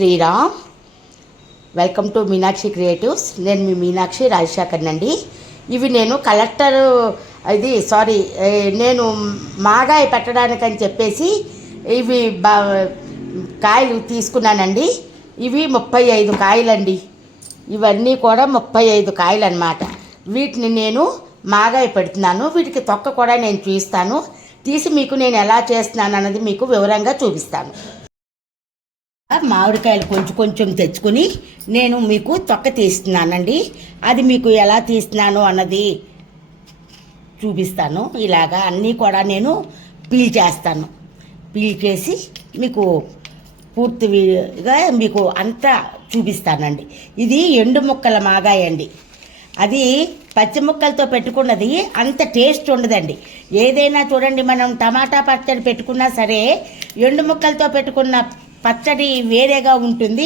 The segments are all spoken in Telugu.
Sriram. Welcome to Meenakshi creatives. నేను మీ మీనాక్షి రాజశేఖర్ అండి. ఇవి నేను నేను మాగాయ పెట్టడానికని చెప్పేసి ఇవి కాయలు తీసుకున్నానండి. ఇవి 35 కాయలండి. ఇవన్నీ కూడా 35 కాయలు అన్నమాట. వీటిని నేను మాగాయ పెడుతున్నాను. వీటికి తొక్క కూడా నేను చూపిస్తాను. తీసి మీకు నేను ఎలా చేస్తున్నాను అన్నది మీకు వివరంగా చూపిస్తాను. మామిడికాయలు కొంచెం తెచ్చుకొని నేను మీకు తొక్క తీస్తున్నానండి. అది మీకు ఎలా తీస్తున్నాను అన్నది చూపిస్తాను. ఇలాగా అన్నీ కూడా నేను పీల్ చేస్తాను. పీల్ చేసి మీకు పూర్తిగా మీకు అంతా చూపిస్తానండి. ఇది ఎండు ముక్కల మాగాయ అండి. అది పచ్చి ముక్కలతో పెట్టుకున్నది అంత టేస్ట్ ఉండదండి. ఏదైనా చూడండి, మనం టమాటా పచ్చడి పెట్టుకున్నా సరే ఎండు ముక్కలతో పెట్టుకున్న పచ్చడి వేరేగా ఉంటుంది,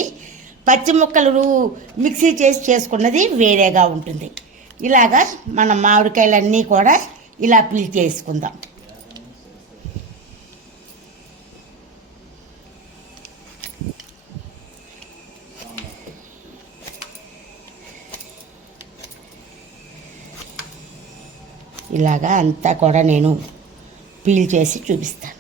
పచ్చి ముక్కలు మిక్సీ చేసి చేసుకున్నది వేరేగా ఉంటుంది. ఇలాగా మన మామిడికాయలన్నీ కూడా ఇలా పీల్ చేసుకుందాం. ఇలాగా అంతా కూడా నేను పీల్ చేసి చూపిస్తాను.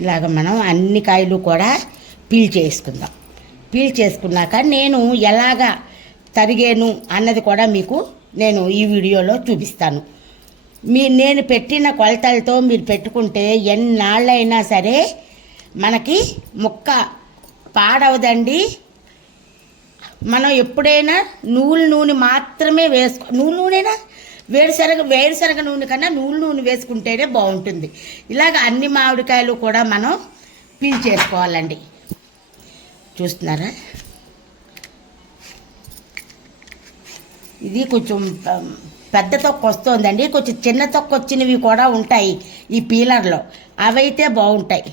ఇలాగ మనం అన్ని కాయలు కూడా పీల్ చేసుకుందాం. పీల్ చేసుకున్నాక నేను ఎలాగా తరిగాను అన్నది కూడా మీకు నేను ఈ వీడియోలో చూపిస్తాను. నేను పెట్టిన కొలతలతో మీరు పెట్టుకుంటే ఎన్నాళ్ళైనా సరే మనకి ముక్క పాడవదండి. మనం ఎప్పుడైనా నూనె మాత్రమే నూనెనా వేరుశనగ నూనె కన్నా నూనె వేసుకుంటేనే బాగుంటుంది. ఇలాగ అన్ని మామిడికాయలు కూడా మనం పీల్ చేసుకోవాలండి. చూస్తున్నారా, ఇది కొంచెం పెద్ద తొక్క వస్తుందండి. కొంచెం చిన్న తొక్క వచ్చినవి కూడా ఉంటాయి ఈ పీలర్లో, అవైతే బాగుంటాయి.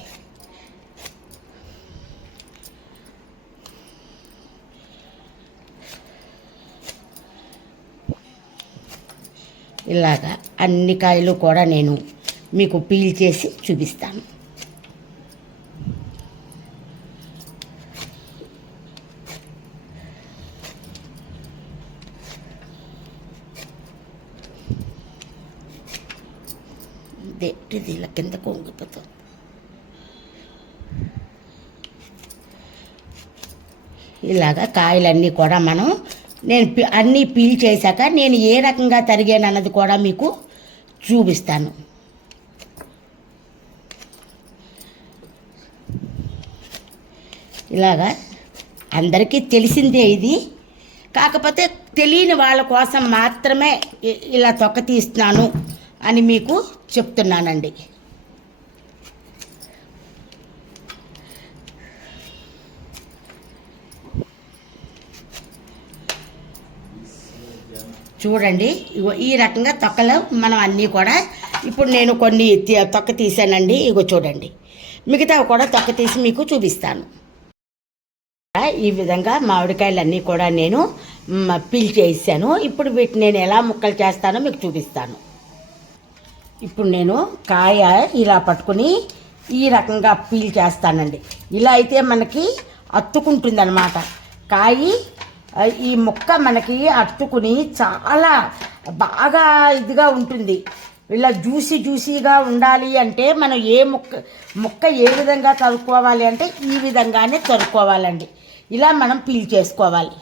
ఇలాగా అన్ని కాయలు కూడా నేను మీకు పీల్ చేసి చూపిస్తాను. ఇది ఇలా కింద కొంగిపోతుంది. ఇలాగా కాయలన్నీ కూడా నేను అన్నీ పీల్ చేశాక నేను ఏ రకంగా తరిగాను అన్నది కూడా మీకు చూపిస్తాను. ఇలాగా అందరికీ తెలిసిందే ఇది, కాకపోతే తెలియని వాళ్ళ కోసం మాత్రమే ఇలా తొక్క తీస్తున్నాను అని మీకు చెప్తున్నానండి. చూడండి, ఈ రకంగా తొక్కలు మనం అన్నీ కూడా ఇప్పుడు నేను కొన్ని తొక్క తీసానండి. ఇగో చూడండి, మిగతా కూడా తొక్క తీసి మీకు చూపిస్తాను. ఈ విధంగా మామిడికాయలన్నీ కూడా నేను పీల్ చేసాను. ఇప్పుడు వీటిని నేను ఎలా ముక్కలు చేస్తానో మీకు చూపిస్తాను. ఇప్పుడు నేను కాయ ఇలా పట్టుకుని ఈ రకంగా పీల్ చేస్తానండి. ఇలా అయితే మనకి అత్తుకుంటుంది అన్నమాట. కాయ ఈ ముక్క మనకి అత్తుకుని చాలా బాగా ఇదిగా ఉంటుంది. ఇలా జ్యూసీగా ఉండాలి అంటే మనం ముక్క ఏ విధంగా తరుక్కోవాలి అంటే ఈ విధంగానే తరుక్కోవాలండి. ఇలా మనం పీల్ చేసుకోవాలి.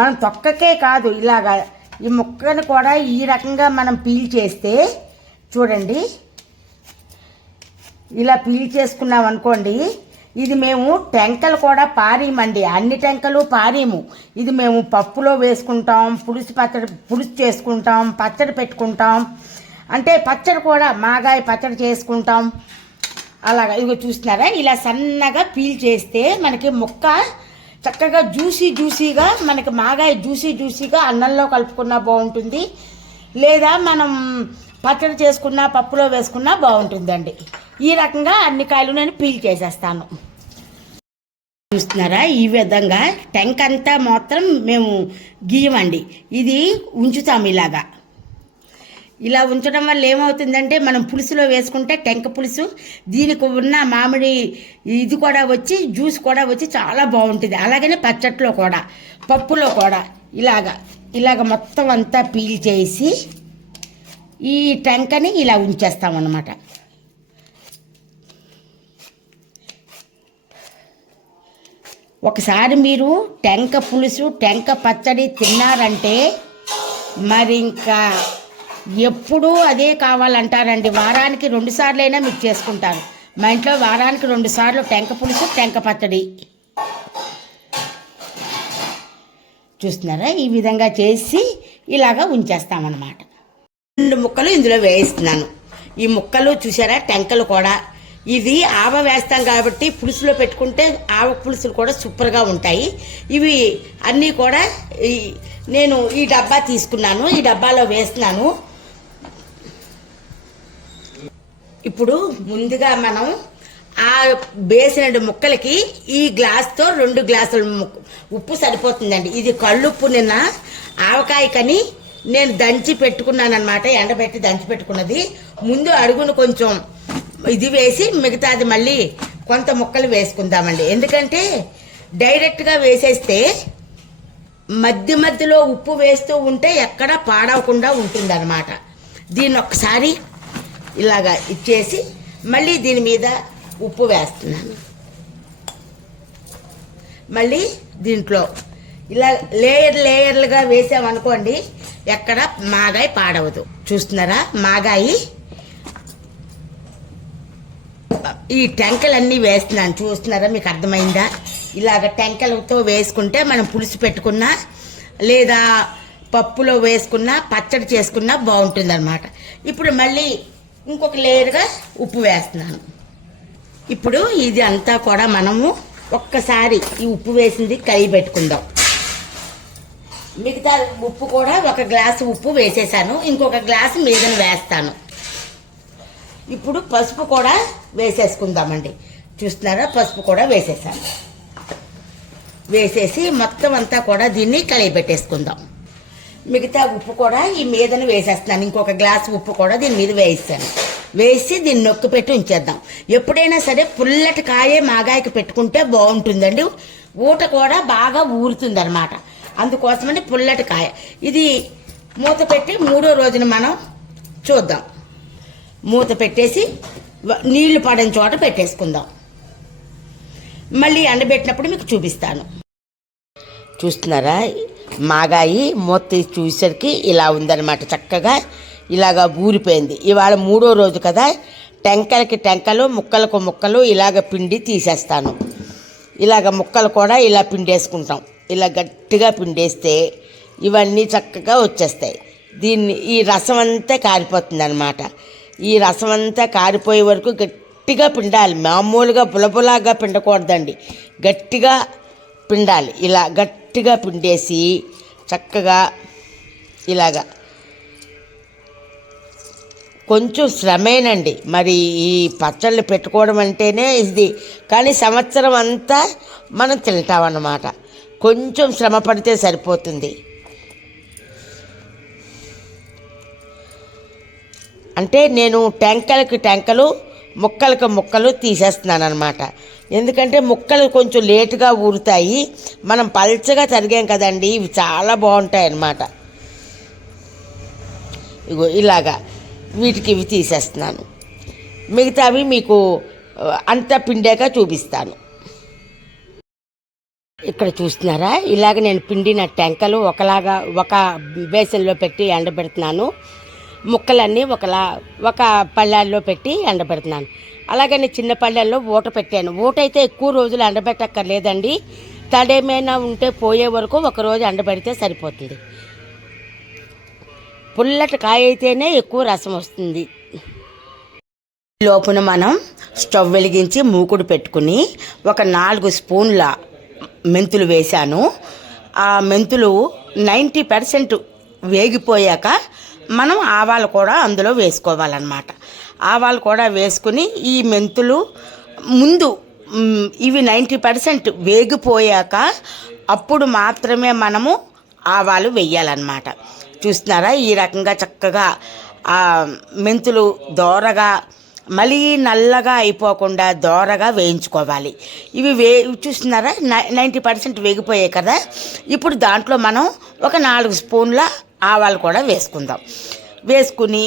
మనం తొక్కకే కాదు, ఇలాగా ఈ ముక్కను కూడా ఈ రకంగా మనం పీల్ చేస్తే చూడండి, ఇలా పీల్ చేసుకున్నాం అనుకోండి, ఇది మేము టెంకలు కూడా పారీమండి. అన్ని టెంకలు పారీము. ఇది మేము పప్పులో వేసుకుంటాం, పులుసు చేసుకుంటాం, పచ్చడి పెట్టుకుంటాం. అంటే పచ్చడి కూడా మాగాయ పచ్చడి చేసుకుంటాం. అలాగా ఇదిగో చూస్తున్నారా, ఇలా సన్నగా పీల్ చేస్తే మనకి ముక్క చక్కగా జ్యూసీగా మనకి మాగాయ జ్యూసీగా అన్నంలో కలుపుకున్నా బాగుంటుంది, లేదా మనం పచ్చడి చేసుకున్నా పప్పులో వేసుకున్నా బాగుంటుందండి. ఈ రకంగా అన్ని కాయలు నేను పీల్ చేసేస్తాను. చూస్తున్నారా, ఈ విధంగా టెంక్ అంతా మాత్రం మేము గీయమండి, ఇది ఉంచుతాము ఇలాగా. ఇలా ఉంచడం వల్ల ఏమవుతుందంటే మనం పులుసులో వేసుకుంటే టెంక పులుసు దీనికి ఉన్న మామిడి ఇది కూడా వచ్చి జ్యూస్ కూడా వచ్చి చాలా బాగుంటుంది. అలాగనే పచ్చట్లో కూడా పప్పులో కూడా ఇలాగ మొత్తం అంతా పీల్ చేసి ఈ టెంకని ఇలా ఉంచేస్తామన్నమాట. ఒకసారి మీరు టెంక పులుసు టెంక పచ్చడి తిన్నారంటే మరి ఇంకా ఎప్పుడూ అదే కావాలంటారండి. వారానికి 2 సార్లైనా మీకు చేసుకుంటారు. మా ఇంట్లో వారానికి 2 సార్లు టెంక పులుసు టెంక పచ్చడి. చూస్తున్నారా, ఈ విధంగా చేసి ఇలాగా ఉంచేస్తామన్నమాట. 2 ముక్కలు ఇందులో వేయిస్తున్నాను. ఈ ముక్కలు చూసారా, టెంకలు కూడా ఇది ఆవ వేస్తాం కాబట్టి పులుసులో పెట్టుకుంటే ఆవ పులుసులు కూడా సూపర్గా ఉంటాయి. ఇవి అన్నీ కూడా నేను ఈ డబ్బా తీసుకున్నాను, ఈ డబ్బాలో వేస్తున్నాను. ఇప్పుడు ముందుగా మనం ఆ వేసిన ముక్కలకి ఈ గ్లాస్తో 2 గ్లాసుల ఉప్పు సరిపోతుందండి. ఇది కళ్ళుప్పు నిన్న ఆవకాయకని నేను దంచి పెట్టుకున్నాను అనమాట, ఎండబెట్టి దంచి పెట్టుకున్నది. ముందు అడుగును కొంచెం ఇది వేసి మిగతాది మళ్ళీ కొంత ముక్కలు వేసుకుందామండి. ఎందుకంటే డైరెక్ట్గా వేసేస్తే మధ్య మధ్యలో ఉప్పు వేస్తూ ఉంటే ఎక్కడ పాడవకుండా ఉంటుందన్నమాట. దీన్ని ఒక్కసారి ఇలాగా ఇచ్చేసి మళ్ళీ దీని మీద ఉప్పు వేస్తున్నాను. మళ్ళీ దీంట్లో ఇలా లేయర్లుగా వేసామనుకోండి ఎక్కడ మాగాయి పాడవదు. చూస్తున్నారా, మాగాయి ఈ టెంకలన్నీ వేస్తున్నాను. చూస్తున్నారా, మీకు అర్థమైందా? ఇలాగ టెంకలతో వేసుకుంటే మనం పులుసు పెట్టుకున్నా లేదా పప్పులో వేసుకున్నా పచ్చడి చేసుకున్నా బాగుంటుంది అనమాట. ఇప్పుడు మళ్ళీ ఇంకొక లేయర్గా ఉప్పు వేస్తున్నాను. ఇప్పుడు ఇది అంతా కూడా మనము ఒక్కసారి ఈ ఉప్పు వేసింది కలిగి పెట్టుకుందాం. మిగతా ఉప్పు కూడా 1 గ్లాసు ఉప్పు వేసేసాను, ఇంకొక గ్లాసు మీదన వేస్తాను. ఇప్పుడు పసుపు కూడా వేసేసుకుందామండి. చూస్తున్నారా, పసుపు కూడా వేసేసాను. వేసేసి మొత్తం అంతా కూడా దీన్ని కలిగి పెట్టేసుకుందాం. మిగతా ఉప్పు కూడా ఈ మీదన వేసేస్తున్నాను, ఇంకొక గ్లాసు ఉప్పు కూడా దీని మీద వేయిస్తాను. వేసి దీన్ని నొక్కి పెట్టి ఉంచేద్దాం. ఎప్పుడైనా సరే పుల్లటి కాయే మాగాయకి పెట్టుకుంటే బాగుంటుందండి, ఊట కూడా బాగా ఊరుతుంది అనమాట. అందుకోసమని పుల్లటి కాయ. ఇది మూత పెట్టి 3వ రోజున మనం చూద్దాం. మూత పెట్టేసి నీళ్లు పడని చోట పెట్టేసుకుందాం. మళ్ళీ ఎండబెట్టినప్పుడు మీకు చూపిస్తాను. చూస్తున్నారా, మాగాయి మూత తీసి చూసేసరికి ఇలా ఉందన్నమాట. చక్కగా ఇలాగా ఊరిపోయింది. ఇవాళ 3వ రోజు కదా, టెంకలకి టెంకలు ముక్కలకు ముక్కలు ఇలాగ పిండి తీసేస్తాను. ఇలాగ ముక్కలు కూడా ఇలా పిండేసుకుంటాం. ఇలా గట్టిగా పిండేస్తే ఇవన్నీ చక్కగా వచ్చేస్తాయి. ఈ రసం అంతా కారిపోతుంది అనమాట. ఈ రసం అంతా కారిపోయే వరకు గట్టిగా పిండాలి. మామూలుగా బులబులాగా పిండకూడదండి, గట్టిగా పిండాలి. ఇలా గట్టిగా పిండేసి చక్కగా ఇలాగా కొంచెం శ్రమేనండి మరి ఈ పచ్చళ్ళు పెట్టుకోవడం అంటేనే ఇది. కానీ సంవత్సరం అంతా మనం తింటామన్నమాట. కొంచెం శ్రమ పడితే సరిపోతుంది. అంటే నేను టెంకలకి టెంకలు ముక్కలకు ముక్కలు తీసేస్తున్నాను అనమాట. ఎందుకంటే ముక్కలు కొంచెం లేటుగా ఊరుతాయి. మనం పల్చగా తరిగాం కదండి, ఇవి చాలా బాగుంటాయి అన్నమాట. ఇగో ఇలాగా వీటికి ఇవి తీసేస్తున్నాను. మిగతావి మీకు అంతా పిండాక చూపిస్తాను. ఇక్కడ చూస్తున్నారా, ఇలాగ నేను పిండిన టెంకలు ఒక బేసన్లో పెట్టి ఎండబెడుతున్నాను. ముక్కలన్నీ ఒక పళ్ళాల్లో పెట్టి ఎండబెడుతున్నాను. అలాగని చిన్న పళ్ళాల్లో ఊట పెట్టాను. ఊట అయితే ఎక్కువ రోజులు ఎండబెట్టక్కర్లేదండి, తడేమైనా ఉంటే పోయే వరకు 1 రోజు ఎండబెడితే సరిపోతుంది. పుల్లటి కాయ అయితేనే ఎక్కువ రసం వస్తుంది. లోపున మనం స్టవ్ వెలిగించి మూకుడు పెట్టుకుని ఒక 4 స్పూన్ల మెంతులు వేశాను. ఆ మెంతులు 90% వేగిపోయాక మనం ఆవాలు కూడా అందులో వేసుకోవాలన్నమాట. ఆవాలు కూడా వేసుకుని ఈ మెంతులు ముందు ఇవి 90% వేగిపోయాక అప్పుడు మాత్రమే మనము ఆవాలు వేయాలన్నమాట. చూస్తున్నారా, ఈ రకంగా చక్కగా మెంతులు దోరగా మళ్ళీ నల్లగా అయిపోకుండా దోరగా వేయించుకోవాలి. ఇవి చూస్తున్నారా 90% వేగిపోయాయి కదా. ఇప్పుడు దాంట్లో మనం ఒక 4 స్పూన్ల ఆవాలు కూడా వేసుకుందాం. వేసుకుని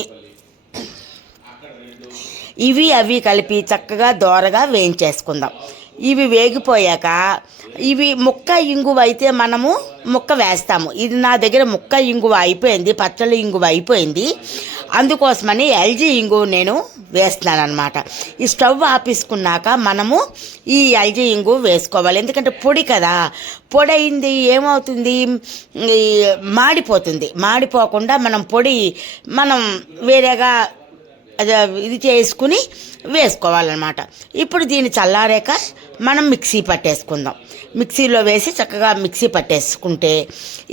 ఇవి అవి కలిపి చక్కగా దోరగా వేయించేసుకుందాం. ఇవి వేగిపోయాక ఇవి ముక్క ఇంగువ అయితే మనము ముక్క వేస్తాము. ఇది నా దగ్గర ముక్క ఇంగువ అయిపోయింది, పచ్చళ్ళ ఇంగువ అయిపోయింది. అందుకోసమని ఎల్జీ ఇంగువ నేను వేస్తున్నాను అనమాట. ఈ స్టవ్ ఆపేసుకున్నాక మనము ఈ ఎల్జీ ఇంగువ వేసుకోవాలి. ఎందుకంటే పొడి కదా, పొడి అయింది ఏమవుతుంది, మాడిపోతుంది. మాడిపోకుండా మనం వేరేగా ఇది చేసుకుని వేసుకోవాలన్నమాట. ఇప్పుడు దీన్ని చల్లారాక మనం మిక్సీ పట్టేసుకుందాం. మిక్సీలో వేసి చక్కగా మిక్సీ పట్టేసుకుంటే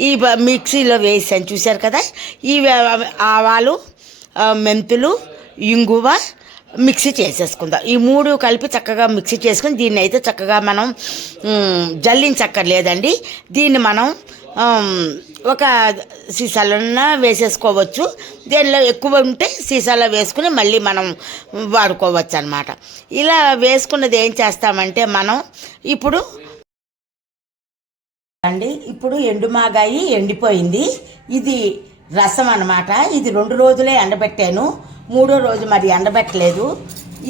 ఈ మిక్సీలో వేసాను చూశారు కదా. ఈ ఆవాలు, మెంతులు, ఇంగువ మిక్సీ చేసేసుకుందాం. ఈ 3 కలిపి చక్కగా మిక్సీ చేసుకుని దీన్ని అయితే చక్కగా మనం జల్లించక్కర్లేదండి. దీన్ని మనం ఒక సీసాలన్నా వేసేసుకోవచ్చు. దీనిలో ఎక్కువ ఉంటే సీసాలో వేసుకుని మళ్ళీ మనం వాడుకోవచ్చు అన్నమాట. ఇలా వేసుకున్నది ఏం చేస్తామంటే మనం ఇప్పుడు ఎండుమాగాయి ఎండిపోయింది. ఇది రసం అన్నమాట. ఇది 2 రోజులే ఎండబెట్టాను, 3వ రోజు మరి ఎండబెట్టలేదు.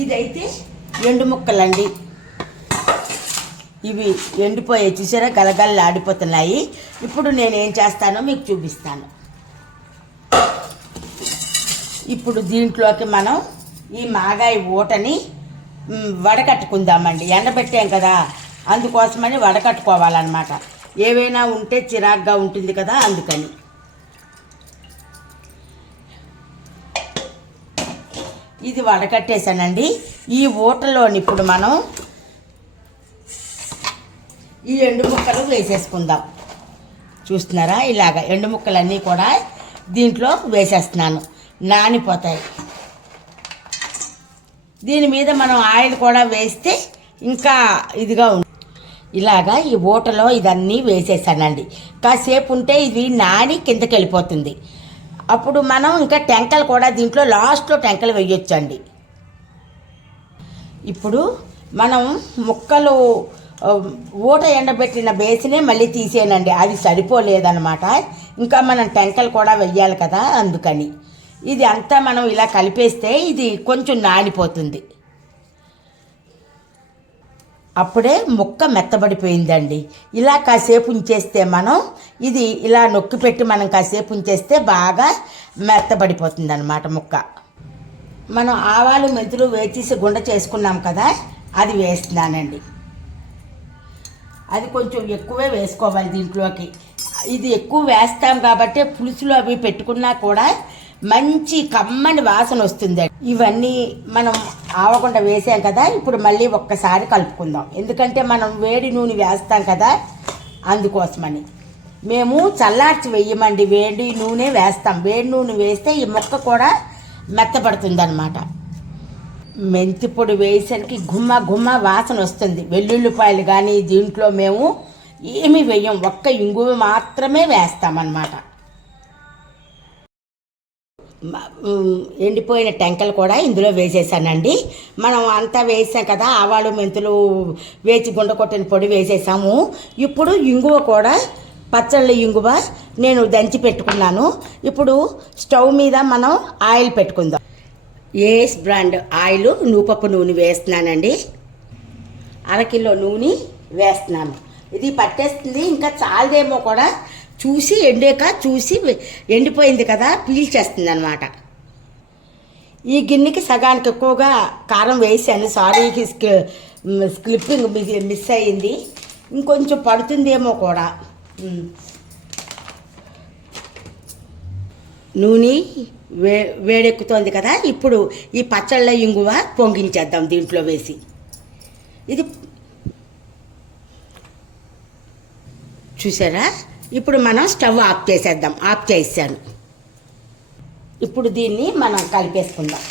ఇదైతే ఎండు ముక్కలండి. ఇవి ఎండిపోయాయి చూసారా, గలగలలు ఆడిపోతున్నాయి. ఇప్పుడు నేనేం చేస్తానో మీకు చూపిస్తాను. ఇప్పుడు దీంట్లోకి మనం ఈ మాగాయి ఊటని వడకట్టుకుందామండి. ఎండబెట్టాం కదా, అందుకోసమని వడకట్టుకోవాలన్నమాట. ఏవైనా ఉంటే చిరాగ్గా ఉంటుంది కదా, అందుకని. ఇది వడకట్టేసానండి. ఈ ఊటలోని ఇప్పుడు మనం ఈ ఎండు ముక్కలు వేసేసుకుందాం. చూస్తున్నారా, ఇలాగ ఎండు ముక్కలన్నీ కూడా దీంట్లో వేసేస్తున్నాను, నానిపోతాయి. దీని మీద మనం ఆయిల్ కూడా వేస్తే ఇంకా ఇదిగా ఉంటుంది. ఇలాగా ఈ ఊటలో ఇదన్నీ వేసేసానండి. కాసేపు ఉంటే ఇది నాని కిందకి వెళ్ళిపోతుంది. అప్పుడు మనం ఇంకా టెంకలు కూడా దీంట్లో లాస్ట్లో టెంకలు వేయొచ్చండి. ఇప్పుడు మనం ముక్కలు ఊట ఎండబెట్టిన బేసినే మళ్ళీ తీసేయనండి, అది సరిపోలేదన్నమాట. ఇంకా మనం టెంకలు కూడా వెయ్యాలి కదా, అందుకని. ఇది అంతా మనం ఇలా కలిపేస్తే ఇది కొంచెం నానిపోతుంది. అప్పుడే ముక్క మెత్తబడిపోయిందండి. ఇలా కాసేపు ఉంచేస్తే మనం ఇది ఇలా నొక్కి పెట్టి మనం కాసేపు ఉంచేస్తే బాగా మెత్తబడిపోతుంది అన్నమాట ముక్క. మనం ఆవాలు మెంతులు వేసేసి గుండ చేసుకున్నాం కదా, అది వేస్తున్నానండి. అది కొంచెం ఎక్కువే వేసుకోవాలి దీంట్లోకి. ఇది ఎక్కువ వేస్తాం కాబట్టి పులుసులు అవి పెట్టుకున్నా కూడా మంచి కమ్మని వాసన వస్తుందండి. ఇవన్నీ మనం ఆవకుండా వేసాం కదా, ఇప్పుడు మళ్ళీ ఒక్కసారి కలుపుకుందాం. ఎందుకంటే మనం వేడి నూనె వేస్తాం కదా, అందుకోసమని. మేము చల్లార్చి వేయమండి, వేడి నూనె వేస్తాం. వేడి నూనె వేస్తే ఈ ముక్క కూడా మెత్తపడుతుంది అన్నమాట. మెంతి పొడి వేసరికి గుమ్మ వాసన వస్తుంది. వెల్లుల్లిపాయలు కానీ దీంట్లో మేము ఏమీ వేయం, ఒక్క ఇంగువ మాత్రమే వేస్తామన్నమాట. ఎండిపోయిన టెంకలు కూడా ఇందులో వేసేసానండి. మనం అంతా వేసాం కదా, ఆవాలు మెంతులు వేచి గుండ కొట్టిన పొడి వేసేసాము. ఇప్పుడు ఇంగువ కూడా, పచ్చళ్ళ ఇంగువ నేను దంచి పెట్టుకున్నాను. ఇప్పుడు స్టవ్ మీద మనం ఆయిల్ పెట్టుకుందాం. ఏఎస్ బ్రాండ్ ఆయిల్ నూపప్పు నూనె వేస్తున్నానండి. 1 కిలో నూనె వేస్తున్నాను. ఇది పట్టేస్తుంది, ఇంకా చాలదేమో కూడా చూసి ఎండిపోయింది కదా, పీల్చేస్తుంది అనమాట. ఈ గిన్నెకి సగానికి ఎక్కువగా కారం వేసాను. సారీ, స్క్లిప్పింగ్ మిస్ అయ్యింది. ఇంకొంచెం పడుతుందేమో కూడా. నూనె వేడెక్కుతోంది కదా, ఇప్పుడు ఈ పచ్చళ్ళ ఇంగువ పొంగించేద్దాం దీంట్లో వేసి. ఇది చూసారా, ఇప్పుడు మనం స్టవ్ ఆఫ్ చేసేద్దాం. ఆఫ్ చేసాను. ఇప్పుడు దీన్ని మనం కలిపేసుకుందాం.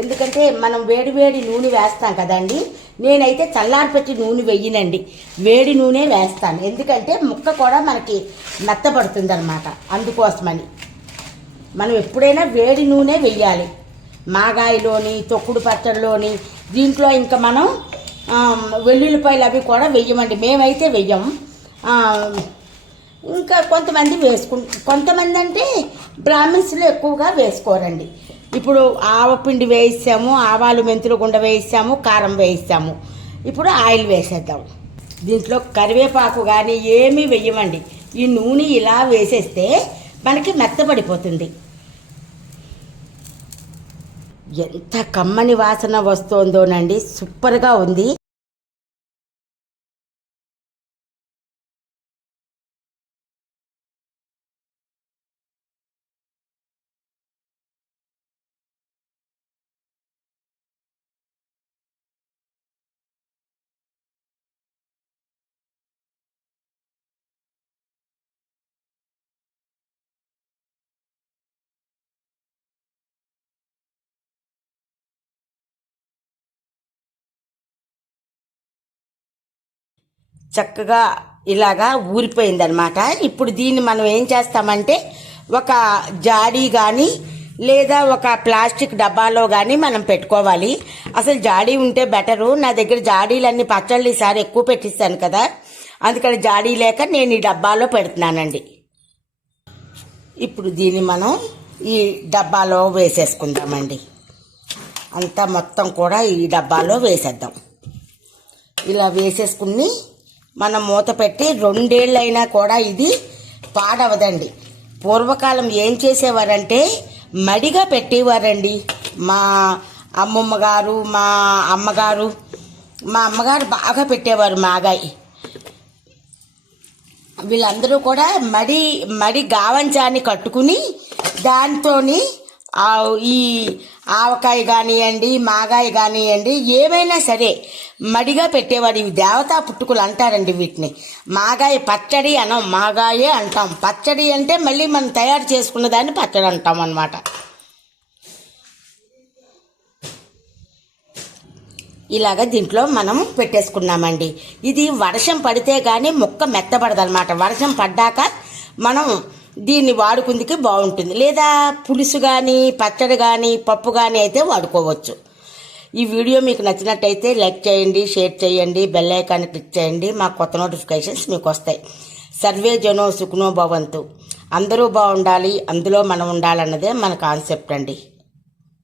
ఎందుకంటే మనం వేడి నూనె వేస్తాం కదండి, నేనైతే చల్లారిపెట్టి నూనె వెయ్యనండి, వేడి నూనె వేస్తాను. ఎందుకంటే ముక్క కూడా మనకి మెత్తబడుతుంది అనమాట. అందుకోసమని మనం ఎప్పుడైనా వేడి నూనె వెయ్యాలి. మాగాయలోని, తొక్కుడు పచ్చడిలోని, దీంట్లో ఇంకా మనం వెల్లుల్లిపాయలు అవి కూడా వెయ్యమండి. మేమైతే వెయ్యం. ఇంకా కొంతమంది కొంతమంది అంటే బ్రాహ్మిన్స్లో ఎక్కువగా వేసుకోరండి. ఇప్పుడు ఆవపిండి వేయిస్తాము, ఆవాలు మెంతులు గుండ వేయిస్తాము, కారం వేయిస్తాము. ఇప్పుడు ఆయిల్ వేసేద్దాం. దీంట్లో కరివేపాకు కానీ ఏమీ వెయ్యమండి. ఈ నూనె ఇలా వేసేస్తే మనకి మెత్తపడిపోతుంది. ఎంత కమ్మని వాసన వస్తోందోనండి, సూపర్గా ఉంది. చక్కగా ఇలాగా ఊరిపోయిందనమాట. ఇప్పుడు దీన్ని మనం ఏం చేస్తామంటే ఒక జాడీ కానీ లేదా ఒక ప్లాస్టిక్ డబ్బాలో కానీ మనం పెట్టుకోవాలి. అసలు జాడీ ఉంటే బెటరు. నా దగ్గర జాడీలన్నీ పచ్చళ్ళు ఈసారి ఎక్కువ పెట్టిస్తాను కదా, అందుకని జాడీ లేక నేను ఈ డబ్బాలో పెడుతున్నానండి. ఇప్పుడు దీన్ని మనం ఈ డబ్బాలో వేసేసుకుందామండి. అంతా మొత్తం కూడా ఈ డబ్బాలో వేసేద్దాం. ఇలా వేసేసుకుని మనం మూత పెట్టి 2 ఏళ్ళైనా కూడా ఇది పాడవదండి. పూర్వకాలం ఏం చేసేవారంటే మడిగా పెట్టేవారండి. మా అమ్మమ్మ గారు, మా అమ్మగారు బాగా పెట్టేవారు మాగాయి. వీళ్ళందరూ కూడా మడి గావంచాన్ని కట్టుకుని దాంతోని ఈ ఆవకాయ కానివ్వండి, మాగాయ కానివ్వండి, ఏమైనా సరే మడిగా పెట్టేవాడు. ఇవి దేవతా పుట్టుకులు అంటారండి వీటిని. మాగాయ పచ్చడి అనం, మాగాయే అంటాం. పచ్చడి అంటే మళ్ళీ మనం తయారు చేసుకున్న దాన్ని పచ్చడి అంటాం అన్నమాట. ఇలాగ దీంట్లో మనం పెట్టేసుకున్నామండి. ఇది వర్షం పడితే కానీ ముక్క మెత్తబడదన్నమాట. వర్షం పడ్డాక మనం దీన్ని వాడుకుందికి బాగుంటుంది. లేదా పులుసు కానీ, పచ్చడి కానీ, పప్పు కానీ అయితే వాడుకోవచ్చు. ఈ వీడియో మీకు నచ్చినట్టయితే లైక్ చేయండి, షేర్ చేయండి, బెల్ ఐకాన్ క్లిక్ చేయండి. మా కొత్త నోటిఫికేషన్స్ మీకు వస్తాయి. సర్వే జనో సుఖనో భవంతు. అందరూ బాగుండాలి, అందులో మనం ఉండాలన్నదే మన కాన్సెప్ట్ అండి.